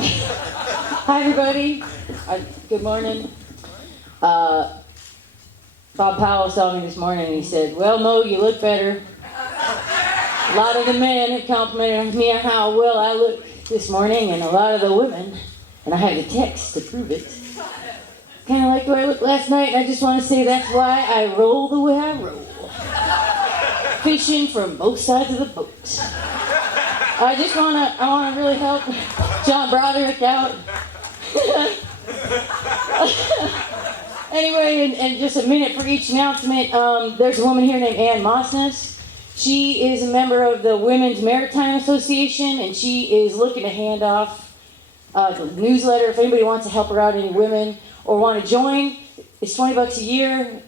Hi, everybody. Good morning. Bob Powell saw me this morning and he said, "Well, Mo, you look better." A lot of the men have complimented me on how well I look this morning, and a lot of the women, and I have the text to prove it, kind of like the way I looked last night, and I just want to say that's why I roll the way I roll. Fishing from both sides of the boat. I want to really help John Broderick out. Anyway, and just a minute for each announcement. There's a woman here named Ann Mossness. She is a member of the Women's Maritime Association, and she is looking to hand off the newsletter. If anybody wants to help her out, any women, or want to join, it's $20 a year.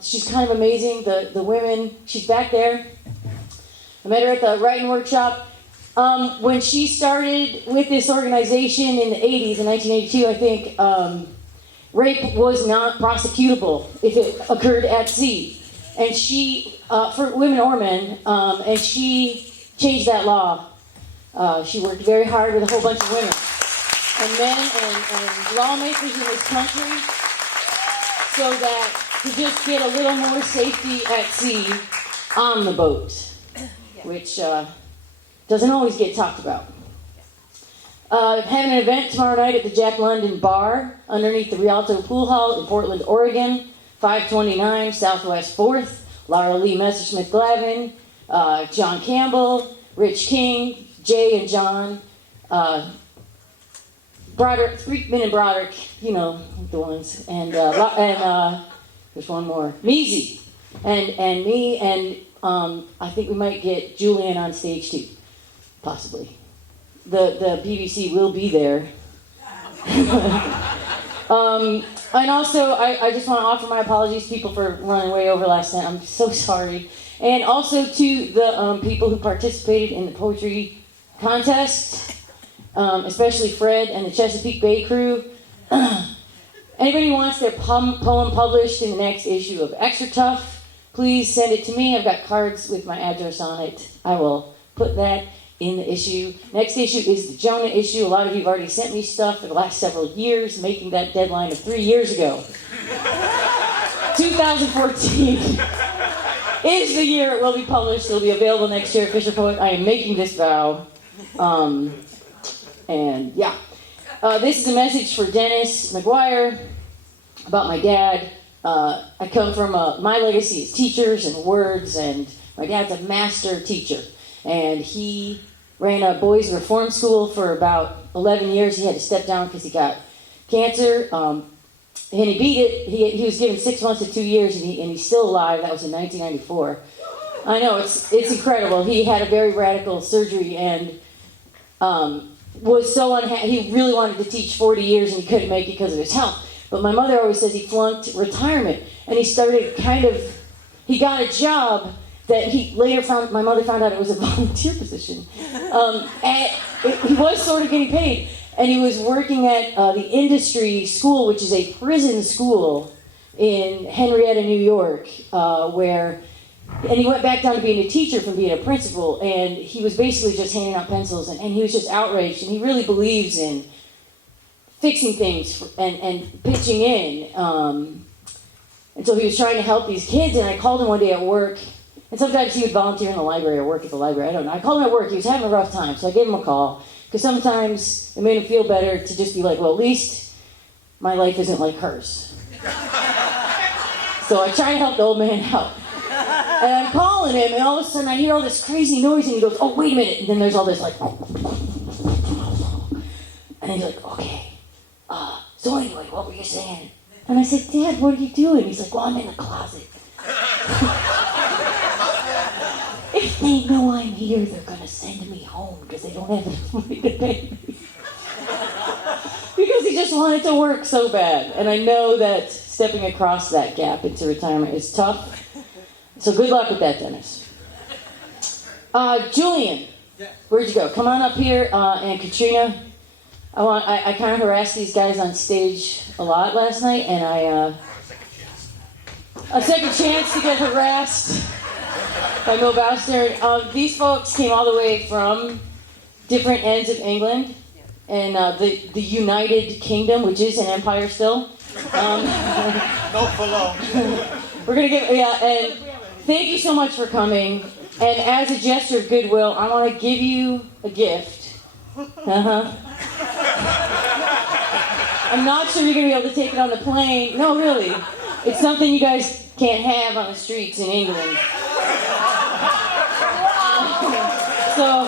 She's kind of amazing. The women, she's back there. I met her at the writing workshop. When she started with this organization in the 80s, in 1982, I think, rape was not prosecutable if it occurred at sea. And she, for women or men, and she changed that law. She worked very hard with a whole bunch of women and men and lawmakers in this country so that to just get a little more safety at sea on the boat, which doesn't always get talked about. Having an event tomorrow night at the Jack London Bar underneath the Rialto Pool Hall in Portland, Oregon, 529 Southwest 4th. Laura Lee Messersmith-Glavin, John Campbell, Rich King, Jay and John, Broderick, Freakman and Broderick, you know the ones, and there's one more, Measy, and me, and I think we might get Julian on stage too, possibly. The BBC will be there. And also, I just want to offer my apologies to people for running way over last night. I'm so sorry. And also to the people who participated in the poetry contest, especially Fred and the Chesapeake Bay crew. Anybody who wants their poem published in the next issue of Extra Tough, please send it to me. I've got cards with my address on it. I will put that in the issue. Next issue is the Jonah issue. A lot of you have already sent me stuff for the last several years, making that deadline of 3 years ago. 2014 is the year it will be published. It'll be available next year at Fisher Poet. I am making this vow. And yeah. This is a message for Dennis McGuire about my dad. I come from my legacy is teachers and words, and my dad's a master teacher. And he ran a boys' reform school for about 11 years. He had to step down because he got cancer. And he beat it. He was given 6 months to 2 years, and he's still alive. That was in 1994. I know, it's incredible. He had a very radical surgery and was so unhappy. He really wanted to teach 40 years, and he couldn't make it because of his health. But my mother always says he flunked retirement. And he started he got a job that he later my mother found out it was a volunteer position. He was sort of getting paid, and he was working at the industry school, which is a prison school in Henrietta, New York, and he went back down to being a teacher from being a principal, and he was basically just handing out pencils, and he was just outraged, and he really believes in fixing things and pitching in. And so he was trying to help these kids, and I called him one day at work. And sometimes he would volunteer in the library or work at the library. I don't know. I called him at work. He was having a rough time, so I gave him a call. Because sometimes it made him feel better to just be like, well, at least my life isn't like hers. So I try to help the old man out. And I'm calling him, and all of a sudden I hear all this crazy noise, and he goes, "Oh, wait a minute." And then there's all this like... And he's like, "Okay. So anyway, what were you saying?" And I said, "Dad, what are you doing?" He's like, "Well, I'm in the closet." If they know I'm here, they're going to send me home because they don't have enough money to pay me. Because he just wanted to work so bad. And I know that stepping across that gap into retirement is tough. So good luck with that, Dennis. Julian, where'd you go? Come on up here. And Katrina, I kind of harassed these guys on stage a lot last night, and a second chance to get harassed by Mo Bowstern. These folks came all the way from different ends of England, and the United Kingdom, which is an empire still. Not for long. We're gonna give, and thank you so much for coming. And as a gesture of goodwill, I want to give you a gift. I'm not sure you're gonna be able to take it on the plane. No, really. It's something you guys can't have on the streets in England. So,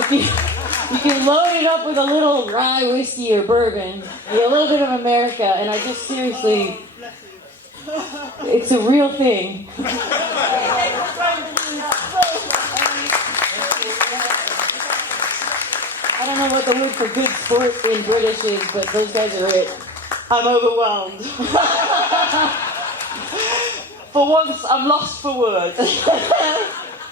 if you can load it up with a little rye whiskey or bourbon, get a little bit of America, and I just seriously, it's a real thing. I don't know what the word for good sport in British is, but those guys are it. I'm overwhelmed. For once, I'm lost for words.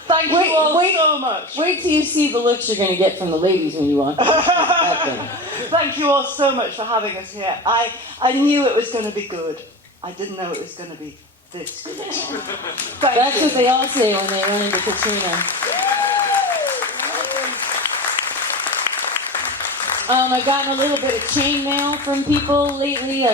Thank you all so much. Wait till you see the looks you're going to get from the ladies when you walk. Thank you all so much for having us here. I knew it was going to be good. I didn't know it was going to be this good. That's what they all say when they run into Katrina. I've gotten a little bit of chain mail from people lately. I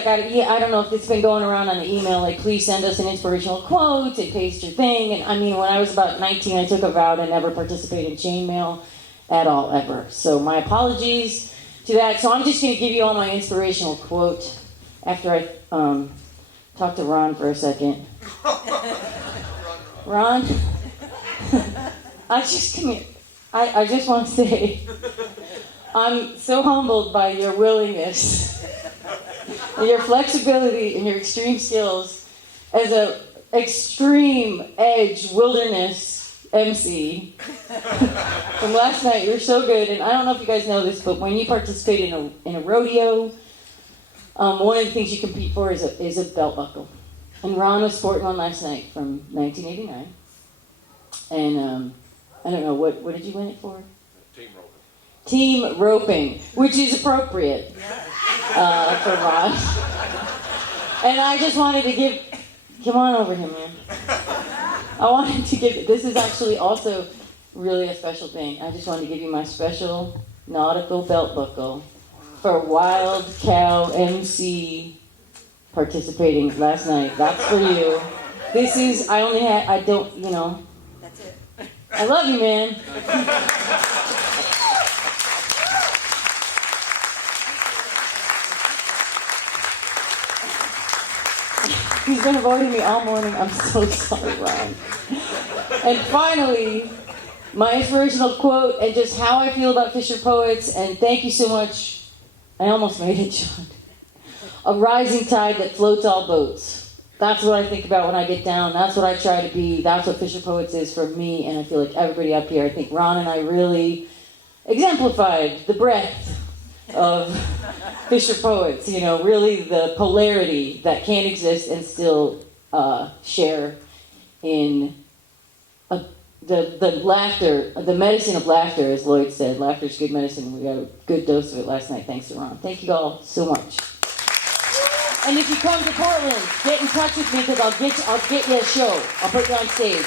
don't know if it's been going around on the email, like, please send us an inspirational quote and paste your thing. And I mean, when I was about 19, I took a vow to never participate in chain mail at all, ever. So my apologies to that. So I'm just going to give you all my inspirational quote after I talk to Ron for a second. Ron, I just want to say, I'm so humbled by your willingness, and your flexibility, and your extreme skills as a extreme edge wilderness MC. From last night, you're so good, and I don't know if you guys know this, but when you participate in a rodeo, one of the things you compete for is a belt buckle. And Ron was sporting one last night from 1989. And I don't know, what did you win it for? Team roping, which is appropriate for Ron. And I just wanted to give, come on over here, man. I wanted to give, this is actually also really a special thing. I just wanted to give you my special nautical belt buckle for Wild Cow MC participating last night. That's for you. This is, I don't, That's it. I love you, man. He's been avoiding me all morning. I'm so sorry, Ron. And finally, my inspirational quote and just how I feel about Fisher Poets, and thank you so much. I almost made it, John. A rising tide that floats all boats. That's what I think about when I get down. That's what I try to be. That's what Fisher Poets is for me, and I feel like everybody up here, I think Ron and I really exemplified the breadth of Fisher Poets, really the polarity that can exist and still share in the laughter, the medicine of laughter, as Lloyd said. Laughter's good medicine. We got a good dose of it last night, thanks to Ron. Thank you all so much. And if you come to Portland, get in touch with me because I'll get you a show. I'll put you on stage.